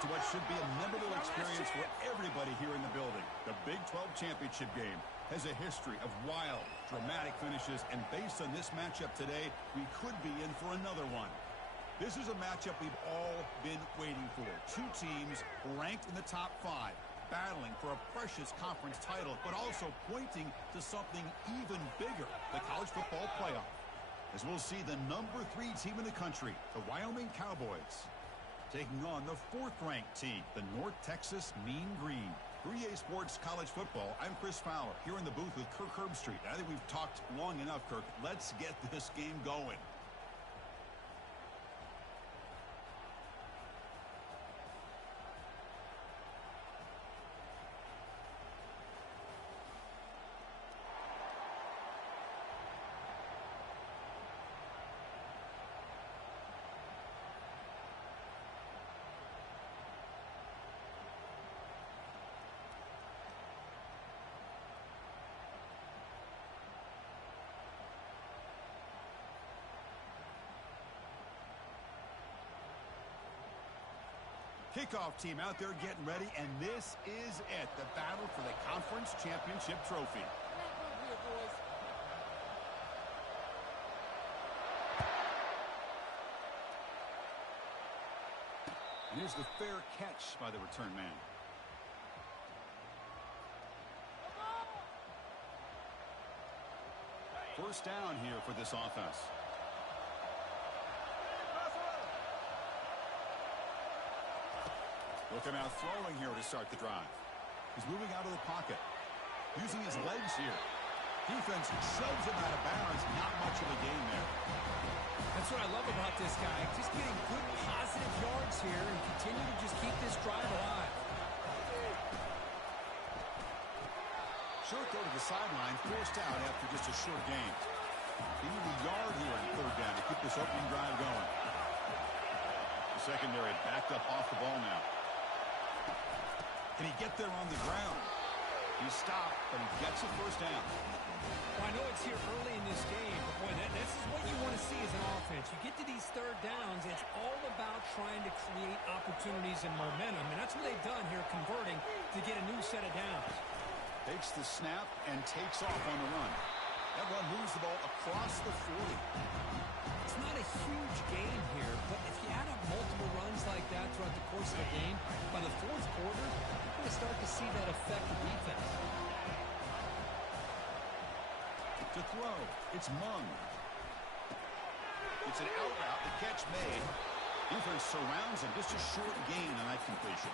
to what should be a memorable experience for everybody here in the building. The Big 12 championship game has a history of wild, dramatic finishes, and based on this matchup today, we could be in for another one. This is a matchup we've all been waiting for. Two teams ranked in the top 5, battling for a precious conference title, but also pointing to something even bigger, the college football playoff. As we'll see the number 3 team in the country, the Wyoming Cowboys, taking on the 4th-ranked team, the North Texas Mean Green. 3A Sports College Football, I'm Chris Fowler, here in the booth with Kirk Herbstreit. I think we've talked long enough, Kirk. Let's get this game going. Kickoff team out there getting ready, and this is it, the battle for the conference championship trophy. And here's the fair catch by the return man. First down here for this offense. Look him out throwing here to start the drive. He's moving out of the pocket, using his legs here. Defense shoves him out of bounds. Not much of a gain there. That's what I love about this guy. Just getting good positive yards here and continue to just keep this drive alive. Short throw to the sideline, forced out after just a short gain. He needed a yard here on 3rd down to keep this opening drive going. The secondary backed up off the ball now. Can he get there on the ground? He stopped, but he gets a first down. Well, I know it's here early in this game, but boy, this is what you want to see as an offense. You get to these 3rd downs, it's all about trying to create opportunities and momentum, and that's what they've done here, converting to get a new set of downs. Takes the snap and takes off on the run. That run moves the ball across the 40. It's not a huge gain here, but if you add up multiple runs like that throughout the course of the game, by the 4th quarter, you're going to start to see that affect the defense. To throw, it's Mung. It's an out route, the catch made. Defense surrounds him, just a short gain on that completion.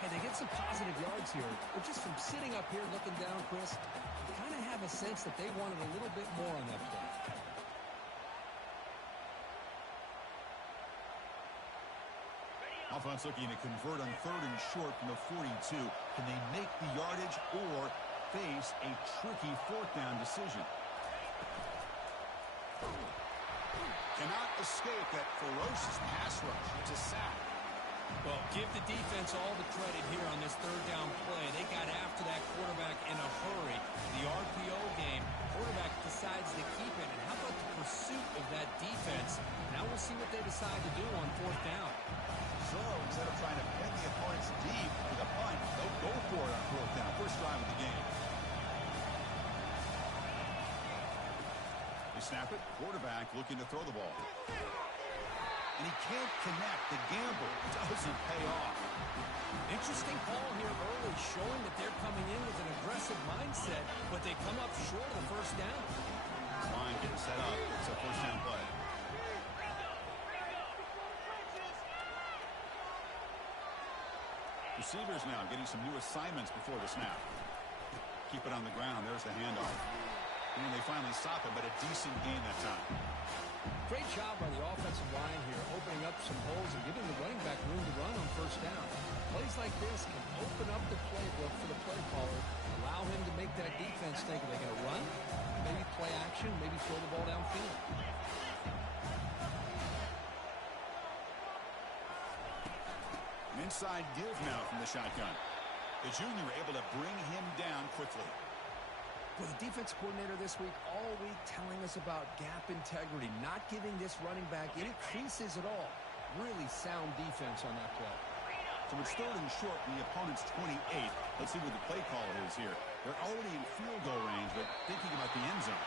Hey, they get some positive yards here, but just from sitting up here looking down, Chris, you kind of have a sense that they wanted a little bit more on that play. Offense looking to convert on 3rd and short from the 42. Can they make the yardage or face a tricky 4th down decision? Cannot escape that ferocious pass rush. It's a sack. Well, give the defense all the credit here on this 3rd down play. They got after that quarterback in a hurry. The RPO game, quarterback decides to keep it. And how about the pursuit of that defense? Now we'll see what they decide to do on 4th down. So instead of trying to pin the opponents deep with a punt, they'll go for it on 4th down. First drive of the game. They snap it. Quarterback looking to throw the ball. And he can't connect. The gamble doesn't pay off. Interesting call here early, showing that they're coming in with an aggressive mindset, but they come up short of the first down. Line getting set up. It's a first down play. Receivers now getting some new assignments before the snap. Keep it on the ground. There's the handoff. And they finally stop it, but a decent gain that time. Great job by the offensive line here, opening up some holes and giving the running back room to run on first down. Plays like this can open up the playbook for the play caller, allow him to make that defense think, are they going to run? Maybe play action, maybe throw the ball downfield. An inside give now from the shotgun. The junior able to bring him down quickly. Well, the defense coordinator this week all week telling us about gap integrity, not giving this running back any creases at all. Really sound defense on that play. So it's third and short in the opponent's 28. Let's see what the play call is here. They're already in field goal range, but thinking about the end zone.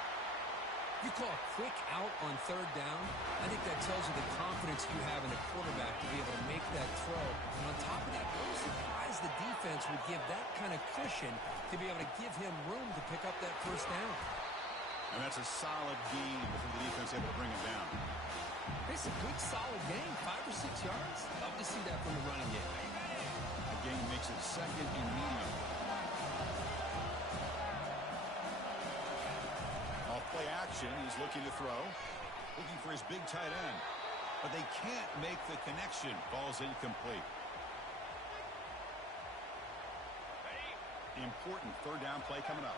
You call a quick out on third down, I think that tells you the confidence you have in a quarterback to be able to make that throw. And on top of that, I'm surprised the defense would give that kind of cushion to be able to give him room to pick up that first down. And that's a solid gain before the defense able to bring him down. It's a good, solid gain, 5 or 6 yards. Love to see that from the running game. A gain makes it second and medium. Play action. He's looking to throw. Looking for his big tight end. But they can't make the connection. Ball's incomplete. Important third down play coming up.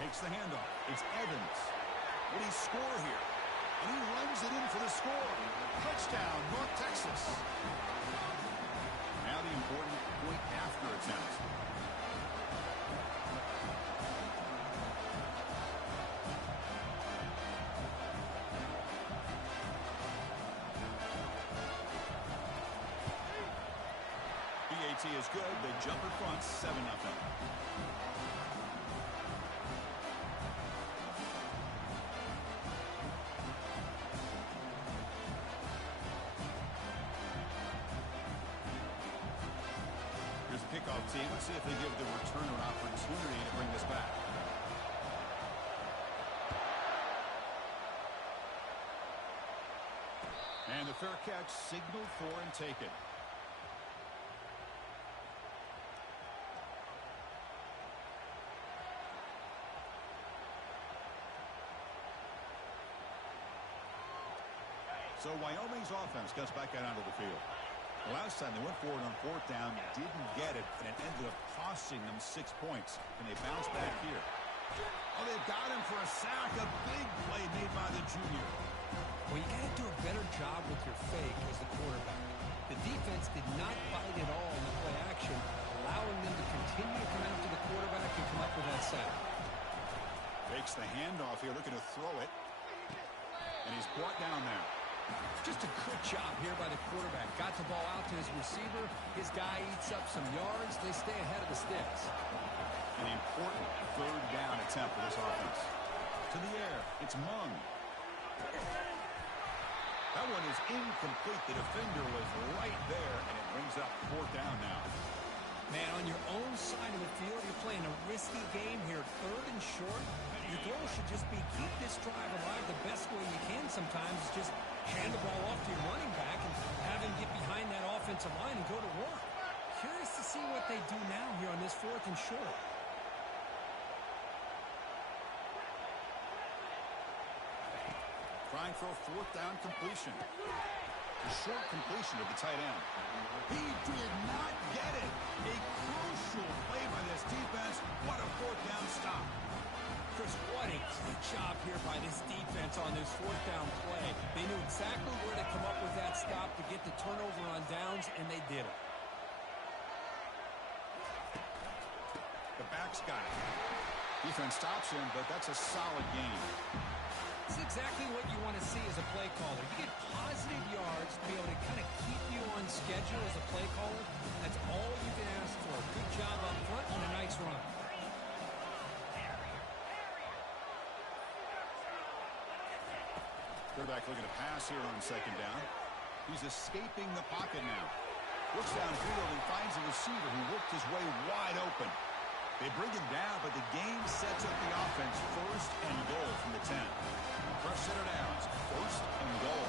Takes the handoff. It's Evans. Will he score here? And he runs it in for the score. Touchdown, North Texas. Now the important point after attempt. PAT is good. They jump in front, 7-0. Kickoff team. Let's see if they give the returner an opportunity to bring this back. And the fair catch signaled for and taken. So Wyoming's offense gets back out onto the field. The last time they went forward on fourth down, didn't get it, and it ended up costing them 6 points. And they bounce back here. Oh, they've got him for a sack. A big play made by the junior. Well, you got to do a better job with your fake as the quarterback. The defense did not bite at all in the play action, allowing them to continue to come after the quarterback and come up with that sack. Fakes the handoff here, looking to throw it. And he's brought down there. Just a good job here by the quarterback. Got the ball out to his receiver. His guy eats up some yards. They stay ahead of the sticks. An important third down attempt for this offense. To the air. It's Mung. That one is incomplete. The defender was right there, and it brings up fourth down now. Man, on your own side of the field, you're playing a risky game here. Third and short. Your goal should just be keep this drive alive the best way you can sometimes. Is just hand the ball off to your running back and have him get behind that offensive line and go to work. Curious to see what they do now here on this fourth and short. Trying for a fourth down completion. A short completion of the tight end. He did not get it. A crucial play by this defense. What a fourth down stop. Chris, what a great job here by this defense on this fourth down play. They knew exactly where to come up with that stop to get the turnover on downs, and they did it. The back's got it. Defense stops him, but that's a solid game. This is exactly what you want to see as a play caller. You get positive yards to be able to kind of keep you on schedule as a play caller. That's all you can ask for. Good job up front and a nice run. Quarterback looking to pass here on second down. He's escaping the pocket now. Looks downfield and finds a receiver who worked his way wide open. They bring him down, but the game sets up the offense. First and goal from the 10. Fresh set of downs. First and goal.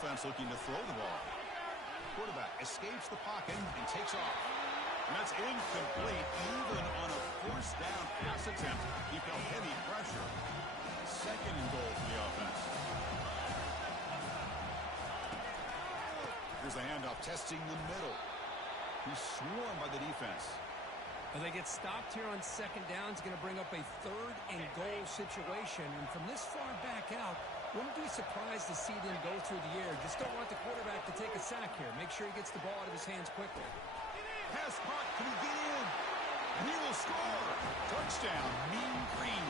Offense looking to throw the ball. Quarterback escapes the pocket and takes off. And that's incomplete. Even on a first down pass attempt, he felt heavy pressure. Second and goal for the offense. Here's the handoff, testing the middle. He's swarmed by the defense. Well, they get stopped here on second down. It's going to bring up a third and goal situation. And from this far back out, wouldn't be surprised to see them go through the air. Just don't want the quarterback to take a sack here. Make sure he gets the ball out of his hands quickly. Pass caught. Can he get in? And he will score. Touchdown, Mean Green.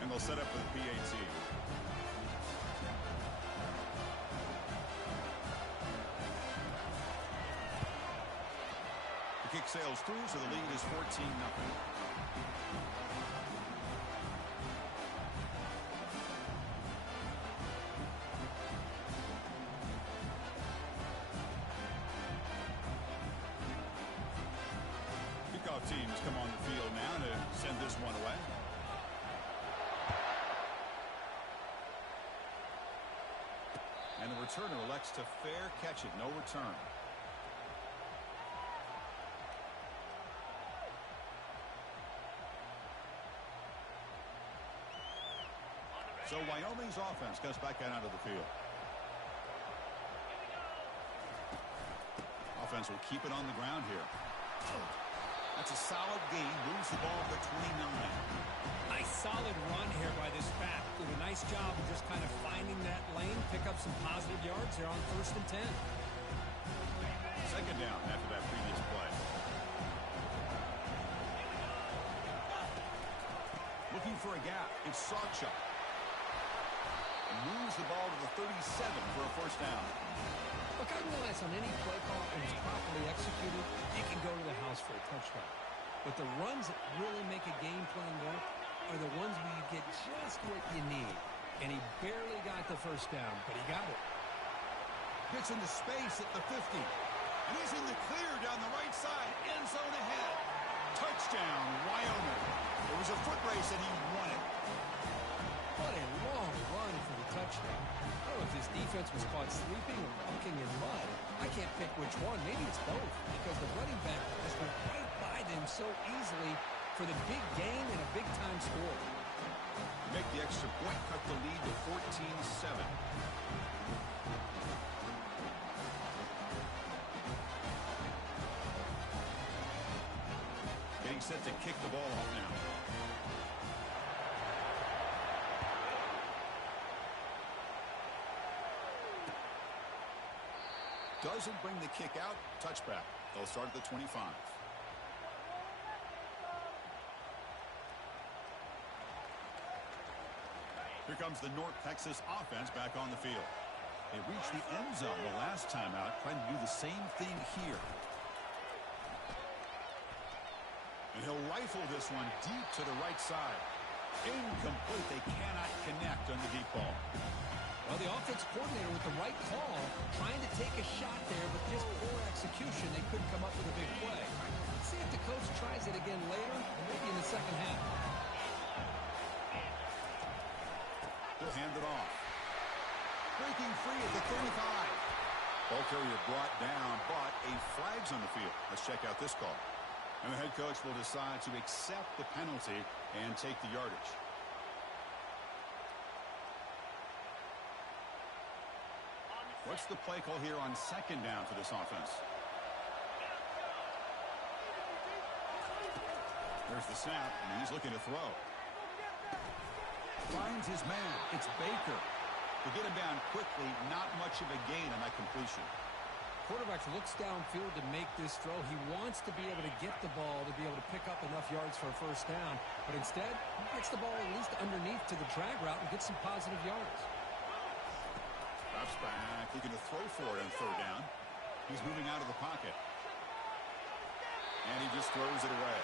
And they'll set up for the PAT. The kick sails through, so the lead is 14-0. Kickoff teams come on the field now to send this one away. And the returner elects to fair catch it. No return. So Wyoming's offense goes back out onto the field. Offense will keep it on the ground here. That's a solid gain. Moves the ball to the 29. Nice solid run here by this back. Did a nice job of just kind of finding that lane, pick up some positive yards here on 1st and 10. Second down after that previous play. Looking for a gap. It's Sawchuk. Moves the ball to the 37 for a first down. Look, I realize on any play call, when it's properly executed, you can go to the house for a touchdown. But the runs that really make a game plan work are the ones where you get just what you need. And he barely got the first down, but he got it. Gets into space at the 50. And he's in the clear down the right side. End zone ahead. Touchdown, Wyoming. It was a foot race and he won it. What a long run for the touchdown. I don't know if this defense was caught sleeping or walking in mud. I can't pick which one. Maybe it's both, because the running back just went right by them so easily for the big gain and a big-time score. Make the extra point, cut the lead to 14-7. Getting set to kick the ball off now. Doesn't bring the kick out. Touchback. They'll start at the 25. Here comes the North Texas offense back on the field. They reached the end zone the last time out, trying to do the same thing here. And he'll rifle this one deep to the right side. Incomplete. They cannot connect on the deep ball. Well, the offense coordinator with the right call, trying to take a shot there, but just poor execution. They couldn't come up with a big play. Let's see if the coach tries it again later, or maybe in the second half. He'll hand it off. Breaking free at the 35. Ball carrier brought down, but a flag's on the field. Let's check out this call. And the head coach will decide to accept the penalty and take the yardage. What's the play call here on second down for this offense? There's the snap, and he's looking to throw. Finds his man. It's Baker. To get him down quickly, not much of a gain on that completion. Quarterback looks downfield to make this throw. He wants to be able to get the ball to be able to pick up enough yards for a first down. But instead, he gets the ball at least underneath to the drag route and gets some positive yards. Drops back, looking to throw for it on third down. He's moving out of the pocket. And he just throws it away.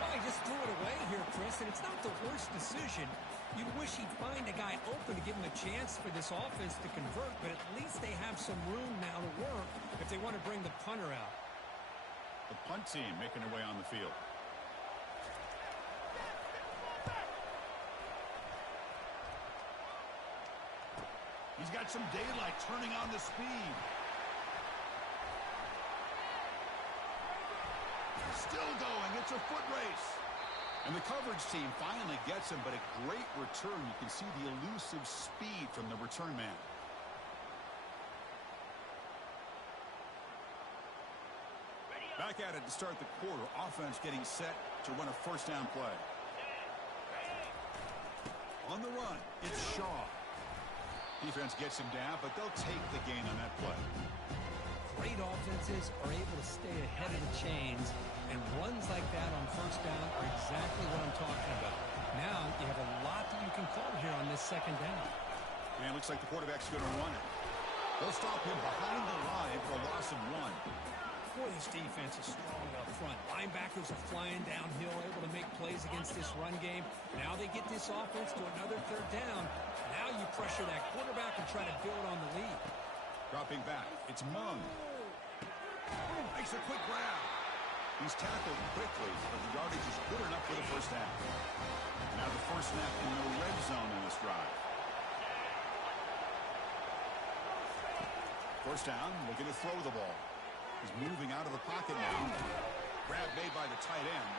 Well, he just threw it away here, Chris, and it's not the worst decision. You'd wish he'd find a guy open to give him a chance for this offense to convert, but at least they have some room now to work if they want to bring the punter out. The punt team making their way on the field. He's got some daylight, turning on the speed. Still going. It's a foot race. And the coverage team finally gets him, but a great return. You can see the elusive speed from the return man. Back at it to start the quarter. Offense getting set to run a first down play. On the run, it's Shaw. Defense gets him down, but they'll take the gain on that play. Great offenses are able to stay ahead of the chains, and runs like that on first down are exactly what I'm talking about. Now you have a lot that you can call here on this second down. And it looks like the quarterback's going to run it. They'll stop him behind the line for a loss of 1. Boy, this defense is strong up front. Linebackers are flying downhill, able to make plays against this run game. Now they get this offense to another third down. Now you pressure that quarterback and try to build on the lead. Dropping back, it's Mung. Makes a quick grab. He's tackled quickly, but the yardage is good enough for the first down. Now the first snap in the red zone in this drive. First down, looking to throw the ball. He's moving out of the pocket now. Grab made by the tight end.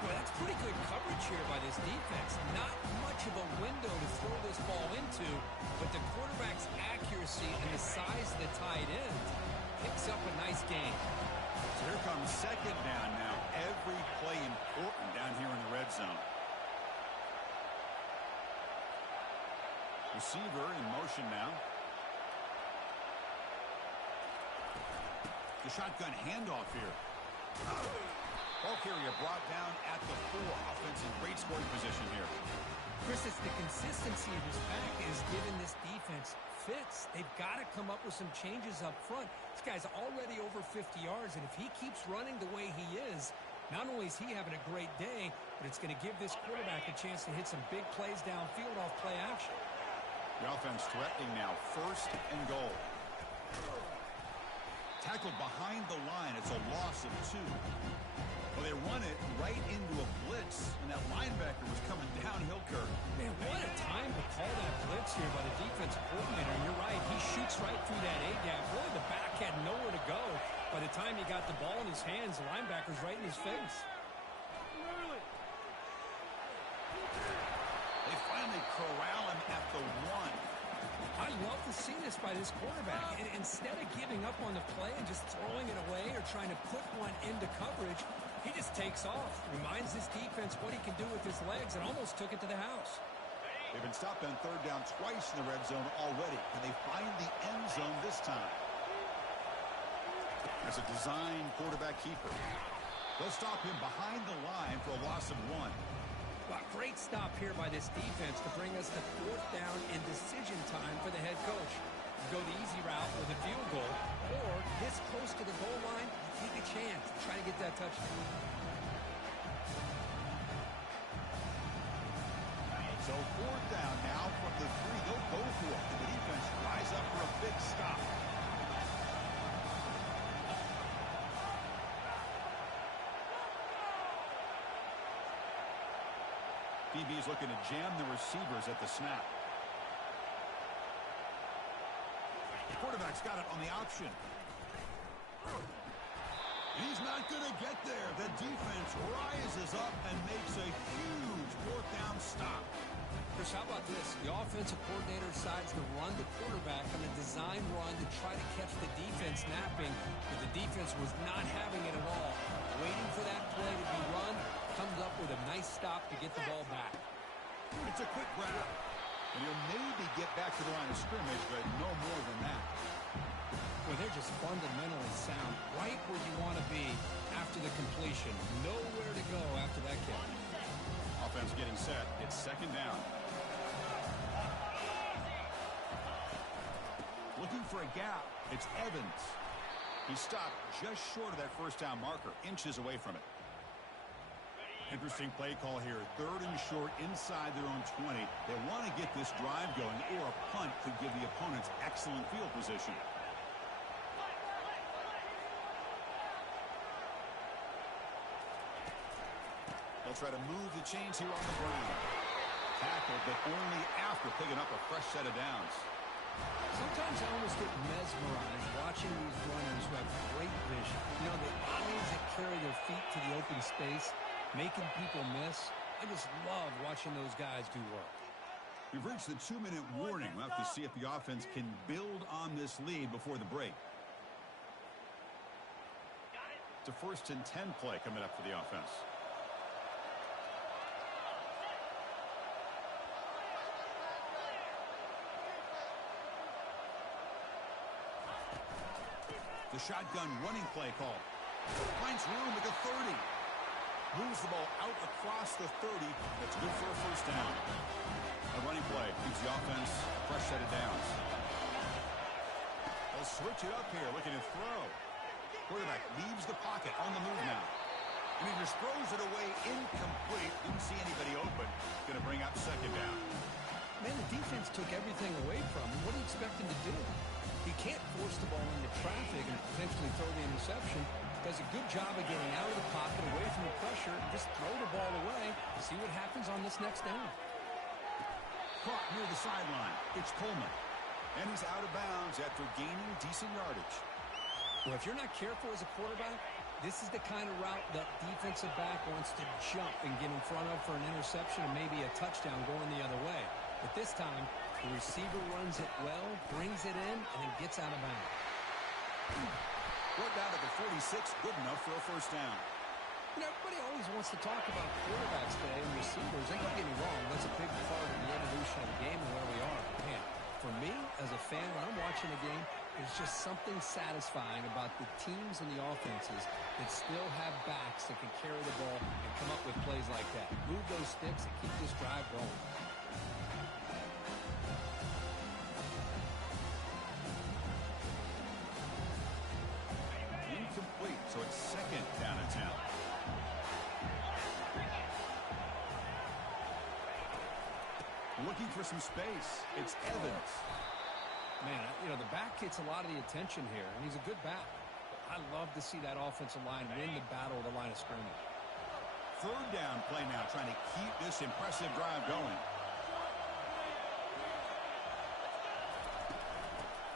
Well, that's pretty good coverage here by this defense. Not much of a window to throw this ball into, but the quarterback's accuracy and the size of the tight end picks up a nice gain. So here comes second down now. Every play important down here in the red zone. Receiver in motion now. The shotgun handoff here. Ball carrier brought down at the 4. Offense in great scoring position here. Chris, it's the consistency of his back is giving this defense fits. They've got to come up with some changes up front. This guy's already over 50 yards, and if he keeps running the way he is, not only is he having a great day, but it's going to give this quarterback a chance to hit some big plays downfield off play action. The offense threatening now. First and goal. Tackled behind the line. It's a loss of 2. Well, they run it right into a blitz, and that linebacker was coming downhill, Kirk. Man, what a time to call that blitz here by the defensive coordinator. You're right. He shoots right through that A-gap. Really, the back had nowhere to go. By the time he got the ball in his hands, the linebacker's right in his face. They finally corral him at the 1. I love to see this by this quarterback. And instead of giving up on the play and just throwing it away or trying to put one into coverage, he just takes off. Reminds his defense what he can do with his legs and almost took it to the house. They've been stopped on third down twice in the red zone already, and they find the end zone this time. That's a design quarterback keeper. They'll stop him behind the line for a loss of 1. Well, great stop here by this defense to bring us to fourth down and decision time for the head coach. You go the easy route with a field goal, or this close to the goal line, you take a chance to try to get that touchdown. So fourth down now from the 3. They'll go for it. The defense rise up for a big stop. DB's looking to jam the receivers at the snap. The quarterback's got it on the option. And he's not going to get there. The defense rises up and makes a huge fourth down stop. Chris, how about this? The offensive coordinator decides to run the quarterback on a design run to try to catch the defense napping, but the defense was not having it at all. Waiting for that play to be run, comes up with a nice stop to get the ball back. It's a quick grab. And he'll maybe get back to the line of scrimmage, but no more than that. Well, they're just fundamentally sound, right where you want to be after the completion. Nowhere to go after that kick. Offense getting set. It's second down. Looking for a gap. It's Evans. He stopped just short of that first down marker, inches away from it. Interesting play call here. Third and short inside their own 20. They want to get this drive going, or a punt could give the opponents excellent field position. They'll try to move the chains here on the ground. Tackled, but only after picking up a fresh set of downs. Sometimes I almost get mesmerized watching these runners who have great vision. You know, the eyes that carry their feet to the open space, making people miss. I just love watching those guys do work. We've reached the 2-minute warning. We'll have to see if the offense can build on this lead before the break. It's a 1st and 10 play coming up for the offense. The shotgun running play call. Finds room at the 30. Moves the ball out across the 30. That's good for a first down. A running play gives the offense a fresh set of downs. They'll switch it up here, looking to throw. Quarterback leaves the pocket on the move now. And he just throws it away incomplete. Didn't see anybody open. Going to bring up second down. Man, the defense took everything away from him. What do you expect him to do? He can't force the ball into traffic and potentially throw the interception. Does a good job of getting out of the pocket, away from the pressure, and just throw the ball away. See what happens on this next down. Caught near the sideline. It's Coleman. And he's out of bounds after gaining decent yardage. Well, if you're not careful as a quarterback, this is the kind of route that defensive back wants to jump and get in front of for an interception and maybe a touchdown going the other way. But this time, the receiver runs it well, brings it in, and then gets out of bounds. Brought down at the 46, good enough for a first down. You know, everybody always wants to talk about quarterbacks today and receivers. And don't get me wrong, that's a big part of the evolution of the game and where we are. Man, for me, as a fan, when I'm watching a game, there's just something satisfying about the teams and the offenses that still have backs that can carry the ball and come up with plays like that. Move those sticks and keep this drive going. Incomplete, so it's second down and 10. Looking for some space. It's Evans. Man, you know, the back gets a lot of the attention here, and he's a good back. I love to see that offensive line win the battle of the line of scrimmage. Third down play now, trying to keep this impressive drive going.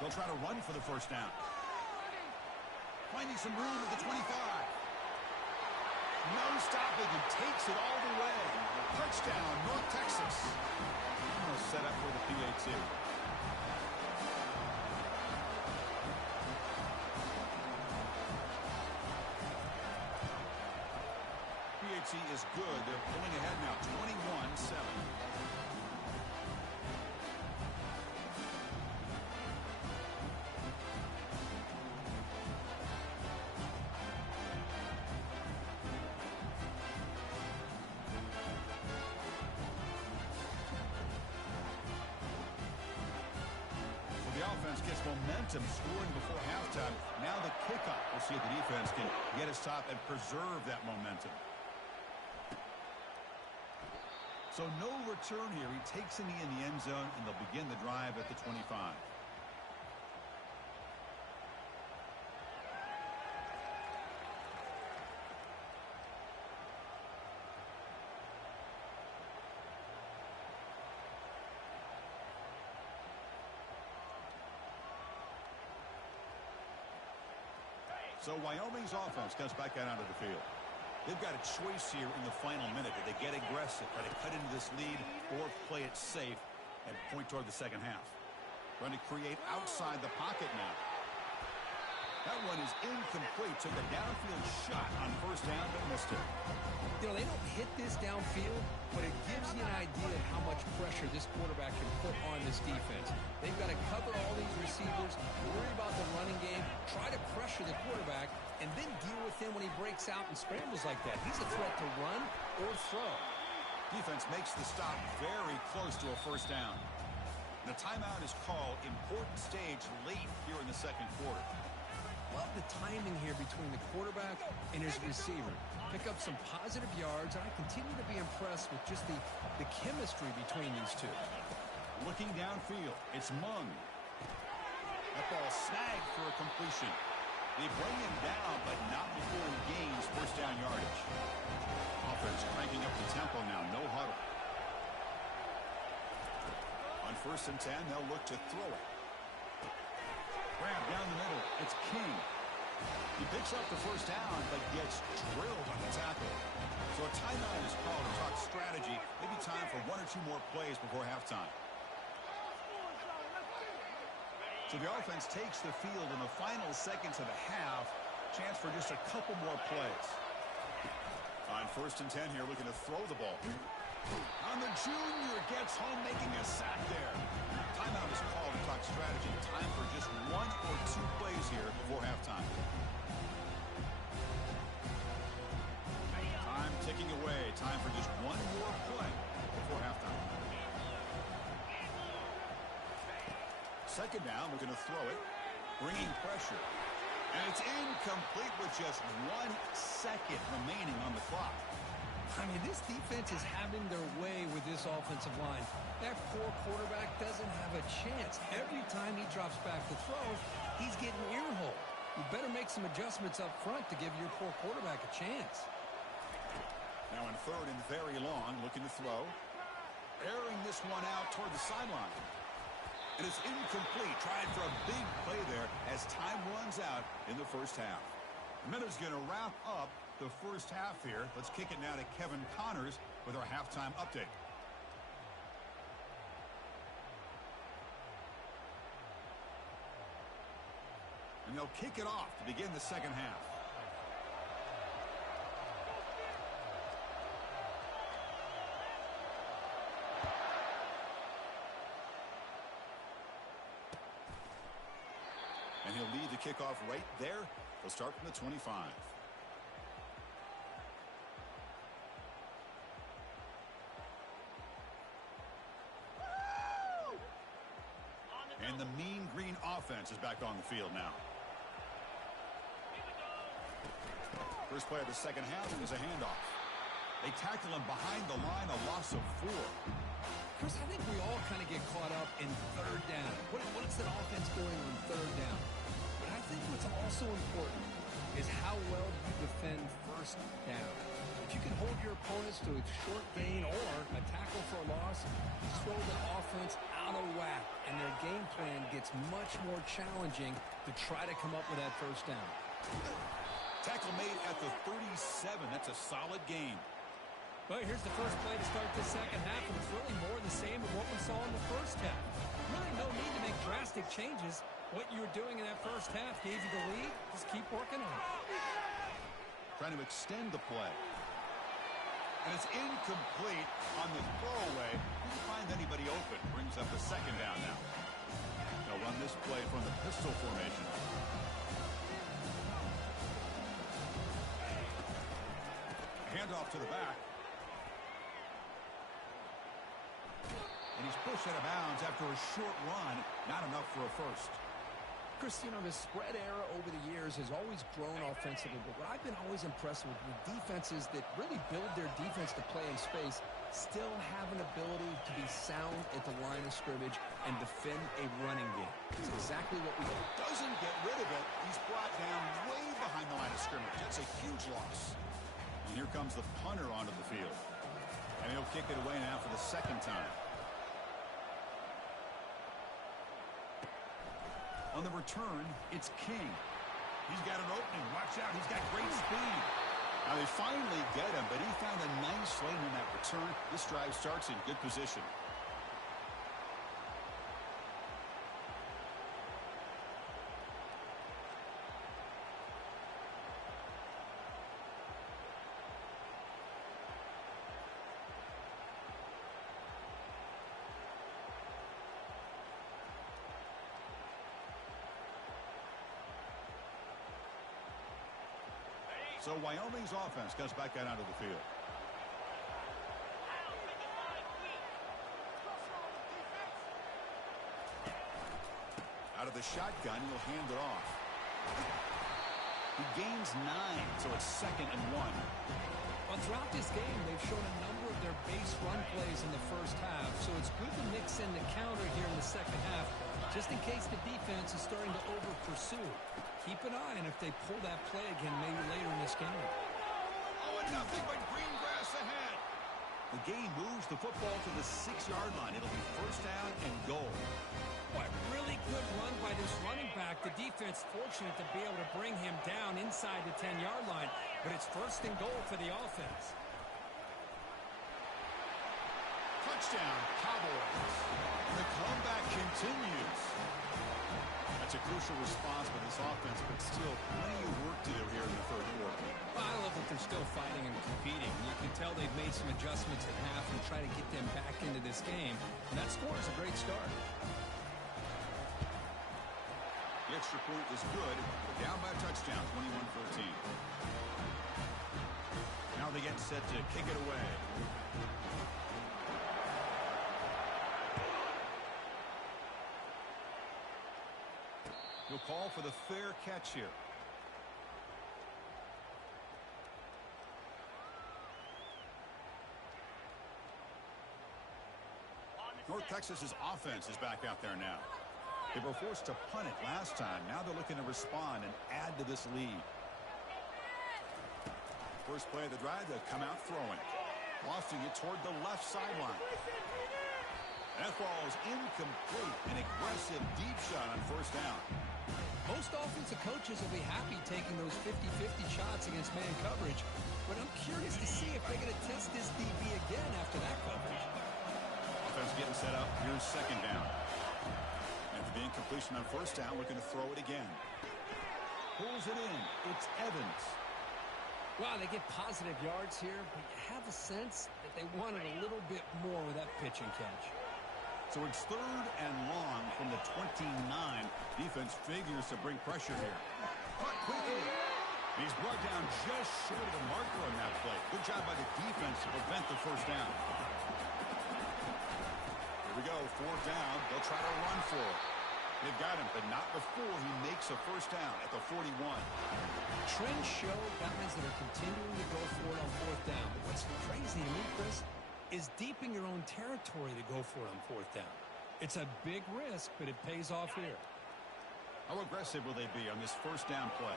They'll try to run for the first down. Finding some room at the 25. No stopping and takes it all the way. Touchdown, North Texas. Almost set up for the PAT. PAT is good. They're pulling ahead now, 21-7. Offense gets momentum scoring before halftime. Now the kickoff. We'll see if the defense can get a stop and preserve that momentum. So no return here. He takes a knee in the end zone, and they'll begin the drive at the 25. So Wyoming's offense comes back out onto the field. They've got a choice here in the final minute. Do they get aggressive, try to cut into this lead, or play it safe and point toward the second half? Trying to create outside the pocket now. That one is incomplete. Took a downfield shot on first down, but missed it. You know, they don't hit this downfield, but it gives you an idea of how much pressure this quarterback can put on this defense. They've got to cover all these receivers, worry about the running game, try to pressure the quarterback, and then deal with him when he breaks out and scrambles like that. He's a threat to run or throw. Defense makes the stop very close to a first down. The timeout is called. Important stage late here in the second quarter. Love the timing here between the quarterback and his receiver. Pick up some positive yards, and I continue to be impressed with just the chemistry between these two. Looking downfield, it's Mung. That ball snagged for a completion. They bring him down, but not before he gains first down yardage. Offense cranking up the tempo now, no huddle. On first and 10, they'll look to throw it. Grab down the middle. It's King. He picks up the first down, but gets drilled on the tackle. So a timeout is called to talk strategy. Maybe time for one or two more plays before halftime. So the offense takes the field in the final seconds of the half. Chance for just a couple more plays. On first and 10 here, looking to throw the ball. On the junior, gets home, making a sack there. Timeout is called to talk strategy. Time for just one or two plays here before halftime. Second down, looking to throw it. Bringing pressure. And it's incomplete with just 1 second remaining on the clock. I mean, this defense is having their way with this offensive line. That poor quarterback doesn't have a chance. Every time he drops back to throw, he's getting earholed. You better make some adjustments up front to give your poor quarterback a chance. Now in third and very long, looking to throw. Airing this one out toward the sideline. And it's incomplete. Trying for a big play there as time runs out in the first half. Minutes going to wrap up the first half here. Let's kick it now to Kevin Connors with our halftime update. And they'll kick it off to begin the second half. And he'll lead the kickoff right there. He'll start from the 25. And the mean green offense is back on the field now. First play of the second half is a handoff. They tackle him behind the line, a loss of 4. Chris, I think we all kind of get caught up in third down. What is that offense doing on third down? But I think what's also important is how well you defend first down. If you can hold your opponents to a short gain or a tackle for a loss, you throw the offense out of whack, and their game plan gets much more challenging to try to come up with that first down. Tackle made at the 37. That's a solid gain. Well, here's the first play to start the second half, and it's really more the same of what we saw in the first half. Really no need to make drastic changes. What you were doing in that first half gave you the lead. Just keep working on it. Trying to extend the play. And it's incomplete on the throwaway. Didn't find anybody open. Brings up a second down now. They'll run this play from the pistol formation. Handoff to the back. And he's pushed out of bounds after a short run. Not enough for a first. Chris, you know, the spread era over the years has always grown offensively, but what I've been always impressed with defenses that really build their defense to play in space still have an ability to be sound at the line of scrimmage and defend a running game. It's exactly what we do. Doesn't get rid of it. He's brought down way behind the line of scrimmage. That's a huge loss. And here comes the punter onto the field. And he'll kick it away now for the second time. On the return, it's King. He's got an opening. Watch out. He's got great speed. Now they finally get him, but he found a nice lane in that return. This drive starts in good position. So Wyoming's offense comes back out onto the field. Out of the shotgun, he'll hand it off. He gains 9, so it's 2nd and 1. Well, throughout this game, they've shown a number of their base run plays in the first half, so it's good to mix in the counter here in the second half, just in case the defense is starting to over-pursue. Keep an eye on if they pull that play again maybe later in this game. Oh, and nothing but green grass ahead. The game moves the football to the 6-yard line. It'll be first down and goal. What really good run by this running back. The defense fortunate to be able to bring him down inside the 10-yard line, but it's first and goal for the offense. Touchdown, Cowboys. And the comeback continues. That's a crucial response by this offense, but still plenty of work to do here in the third quarter. Well, I love that they're still fighting and competing. You can tell they've made some adjustments at half and try to get them back into this game. And that score is a great start. The extra point is good. They're down by a touchdown, 21-14. Now they get set to kick it away. He'll call for the fair catch here. North Texas's offense is back out there now. They were forced to punt it last time. Now they're looking to respond and add to this lead. First play of the drive, they'll come out throwing. Lofting it toward the left sideline. That ball is incomplete. An aggressive deep shot on first down. Most offensive coaches will be happy taking those 50-50 shots against man coverage, but I'm curious to see if they're going to test this DB again after that coverage. Offense getting set up. Here's second down. After the incompletion on first down, looking to throw it again. Pulls it in. It's Evans. Wow, they get positive yards here, but you have a sense that they wanted a little bit more with that pitch and catch. So it's third and long from the 29. Defense figures to bring pressure here. Caught quickly. He's brought down just short of the marker on that play. Good job by the defense to prevent the first down. Here we go, fourth down. They'll try to run for it. They've got him, but not before he makes a first down at the 41. Trends show guys that are continuing to go for it on fourth down. But what's crazy to me, Chris, is deep in your own territory to go for it on fourth down. It's a big risk, but it pays off here. How aggressive will they be on this first down play?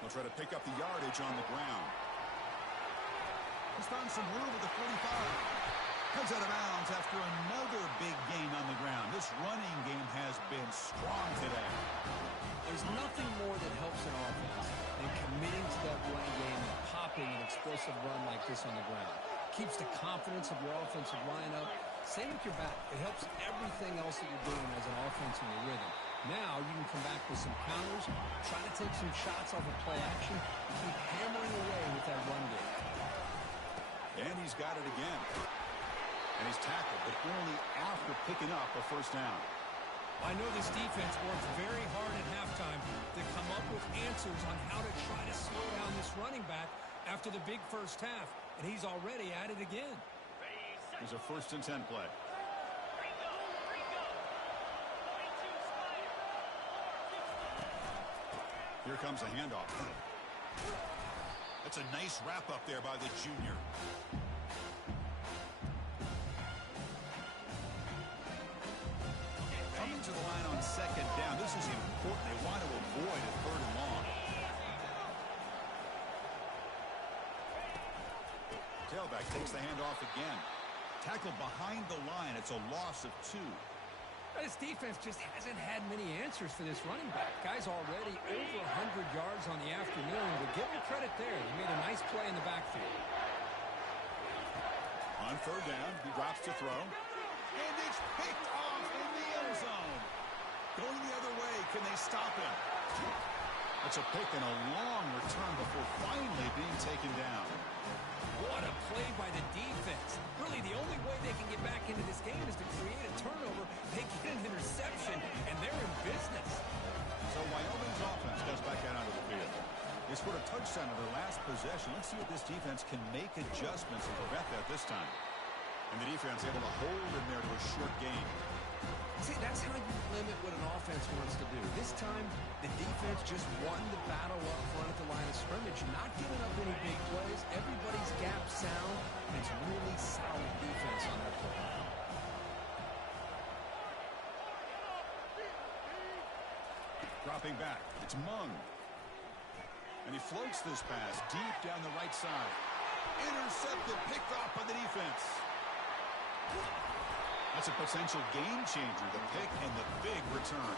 They'll try to pick up the yardage on the ground. He's found some room at the 45. Comes out of bounds after another big gain on the ground. This running game has been strong today. There's nothing more that helps an offense than committing to that running game and popping an explosive run like this on the ground. Keeps the confidence of your offensive line up. Same with your back. It helps everything else that you're doing as an offense in your rhythm. Now you can come back with some counters, try to take some shots off of play action, and keep hammering away with that run game. And he's got it again. And he's tackled, but only after picking up a first down. I know this defense worked very hard at halftime to come up with answers on how to try to slow down this running back after the big first half, and he's already at it again. There's a 1st and 10 play. Here comes a handoff. That's a nice wrap up there by the junior. Coming to the line on second down. This is important. They want to avoid a third and long. Tailback takes the handoff again. Tackled behind the line. It's a loss of 2. This defense just hasn't had many answers for this running back. Guy's already over 100 yards on the afternoon, but give him credit there. He made a nice play in the backfield. On third down, he drops to throw. And it's picked off in the end zone. Going the other way, can they stop him? That's a pick and a long return before finally being taken down. What a play by the defense. Really, the only way they can get back into this game is to create a turnover. They get an interception, and they're in business. So Wyoming's offense goes back out onto the field. They scored a touchdown in their last possession. Let's see if this defense can make adjustments and prevent that this time. And the defense able to hold in there to a short gain. See, that's how you limit what an offense wants to do. This time, the defense just won the battle up front at the line of scrimmage, not giving up any big plays. Everybody's gap sound, and it's really solid defense on that play. Dropping back, it's Mung. And he floats this pass deep down the right side. Intercepted, picked off by the defense. That's a potential game changer, the pick and the big return.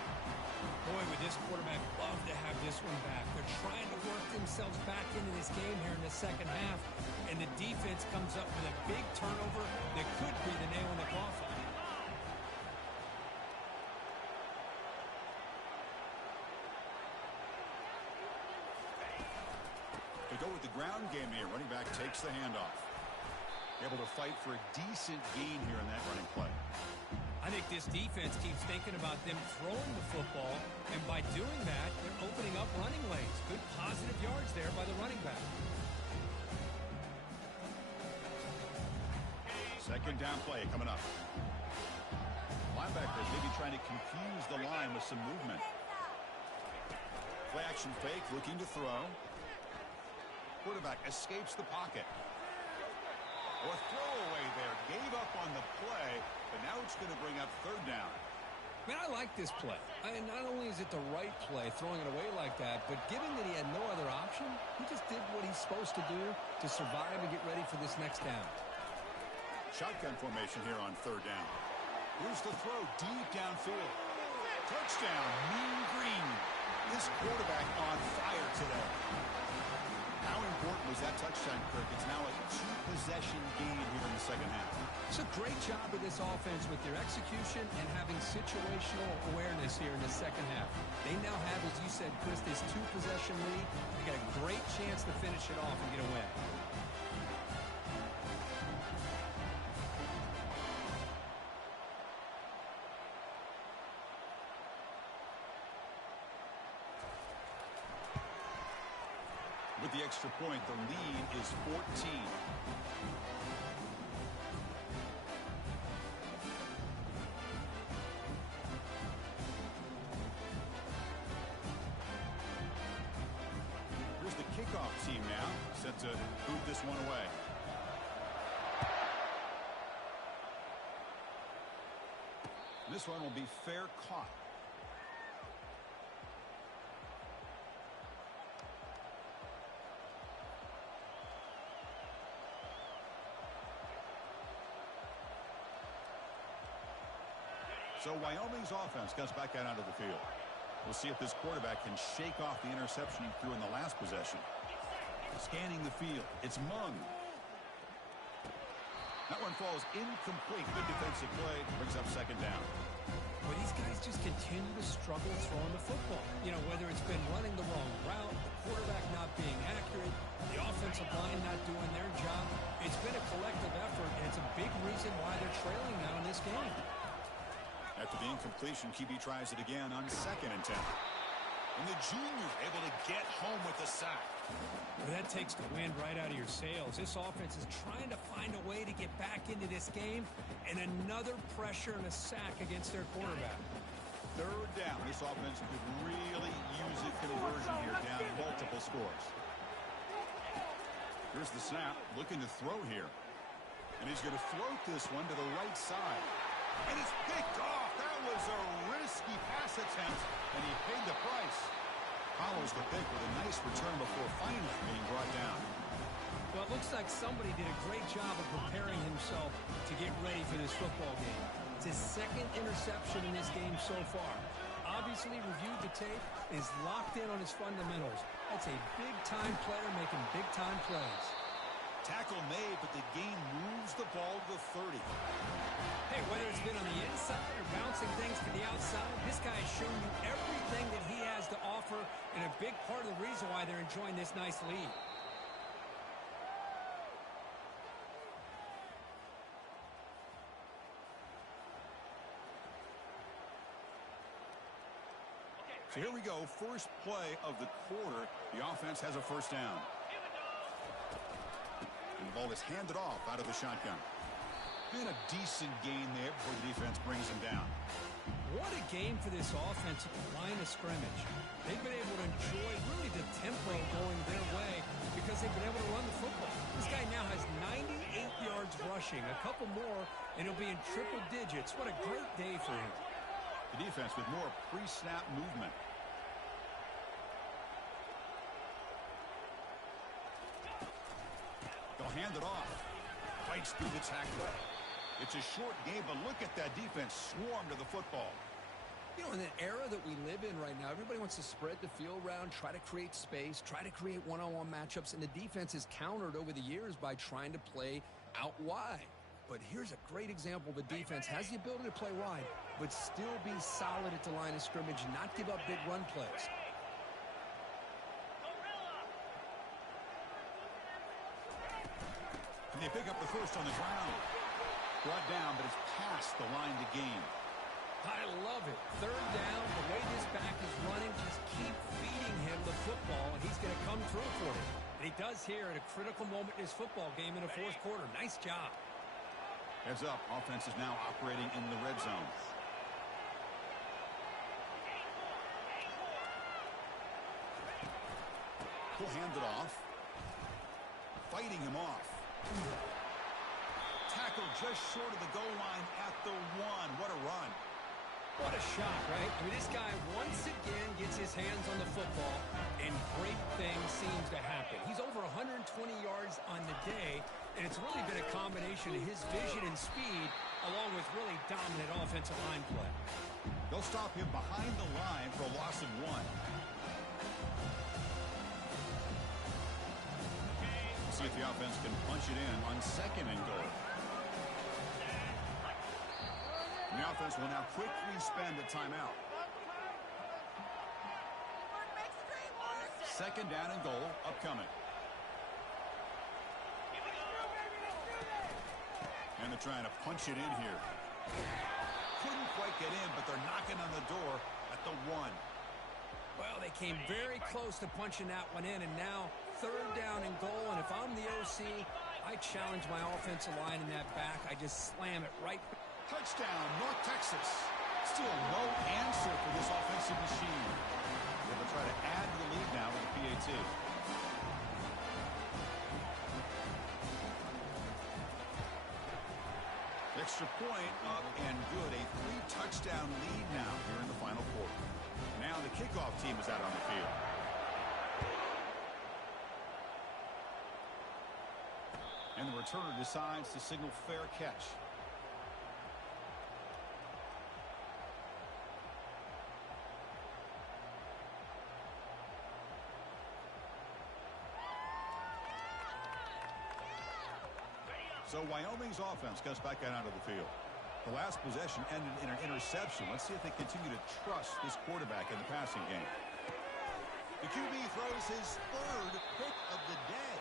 Boy, would this quarterback love to have this one back. They're trying to work themselves back into this game here in the second half, and the defense comes up with a big turnover that could be the nail in the coffin. They go with the ground game here. Running back takes the handoff. Able to fight for a decent gain here in that running play. I think this defense keeps thinking about them throwing the football, and by doing that, they're opening up running lanes. Good positive yards there by the running back. Second down play coming up. linebacker is maybe trying to confuse the line with some movement. Play action fake, looking to throw. Quarterback escapes the pocket. Or throwaway there. Gave up on the play, but now it's going to bring up third down. Man, I like this play. Not only is it the right play, throwing it away like that, but given that he had no other option, he just did what he's supposed to do to survive and get ready for this next down. Shotgun formation here on third down. Here's the throw deep downfield. Touchdown, Mean Green. This quarterback on fire today. How important was that touchdown, Kirk? It's now a two-possession game here in the second half. It's a great job of this offense with their execution and having situational awareness here in the second half. They now have, as you said, Chris, this two-possession lead. They got a great chance to finish it off and get a win. With the extra point, the lead is 14. Here's the kickoff team now, set to move this one away. This one will be fair caught. So Wyoming's offense comes back out onto the field. We'll see if this quarterback can shake off the interception he threw in the last possession. Scanning the field. It's Mung. That one falls incomplete. Good defensive play. Brings up second down. Well, these guys just continue to struggle throwing the football. You know, whether it's been running the wrong route, the quarterback not being accurate, the offensive line not doing their job. It's been a collective effort, and it's a big reason why they're trailing now in this game. After the incompletion, QB tries it again on 2nd and 10. And the junior able to get home with the sack. Well, that takes the wind right out of your sails. This offense is trying to find a way to get back into this game, and another pressure and a sack against their quarterback. Third down. This offense could really use a conversion here, down multiple scores. Here's the snap, looking to throw here. And he's going to float this one to the right side. And it's picked off. That was a risky pass attempt, and he paid the price. Follows the pick with a nice return before finally being brought down. Well, it looks like somebody did a great job of preparing himself to get ready for this football game. It's his second interception in this game so far. Obviously reviewed the tape, is locked in on his fundamentals. That's a big-time player making big-time plays. Tackle made, but the game moves the ball to the 30. Hey, whether it's been on the inside or bouncing things to the outside, this guy has shown you everything that he has to offer, and a big part of the reason why they're enjoying this nice lead. So here we go, first play of the quarter. The offense has a first down. And the ball is handed off out of the shotgun. And a decent gain there before the defense brings him down. What a game for this offense at the line of scrimmage. They've been able to enjoy really the tempo going their way because they've been able to run the football. This guy now has 98 yards rushing, a couple more, and he'll be in triple digits. What a great day for him. The defense with more pre-snap movement. They'll hand it off. Fights through the tackle. It's a short game, but look at that defense swarm to the football. You know, in the era that we live in right now, everybody wants to spread the field around, try to create space, try to create one-on-one matchups, and the defense is countered over the years by trying to play out wide. But here's a great example. The defense has the ability to play wide, but still be solid at the line of scrimmage, not give up big run plays. And they pick up the first on the ground. Brought down, but it's past the line to gain. I love it. Third down, the way this back is running, just keep feeding him the football, and he's going to come through for it. And he does here at a critical moment in his football game in the fourth quarter. Nice job. Heads up, offense is now operating in the red zone. He'll hand it off. Fighting him off. Tackled just short of the goal line at the 1. What a run. What a shot, right? I mean, this guy once again gets his hands on the football, and great things seems to happen. He's over 120 yards on the day, and it's really been a combination of his vision and speed, along with really dominant offensive line play. They'll stop him behind the line for a loss of 1. We'll see if the offense can punch it in on 2nd and goal. The offense will now quickly spend a timeout. 2nd down and goal upcoming. And they're trying to punch it in here. Couldn't quite get in, but they're knocking on the door at the 1. Well, they came very close to punching that one in, and now 3rd down and goal. And if I'm the OC, I challenge my offensive line in that back. I just slam it right. Touchdown, North Texas. Still no answer for this offensive machine. They'll try to add to the lead now with the PAT. Extra point up and good. A 3-touchdown lead now here in the final quarter. Now the kickoff team is out on the field. And the returner decides to signal fair catch. So Wyoming's offense comes back out onto the field. The last possession ended in an interception. Let's see if they continue to trust this quarterback in the passing game. The QB throws his 3rd pick of the day.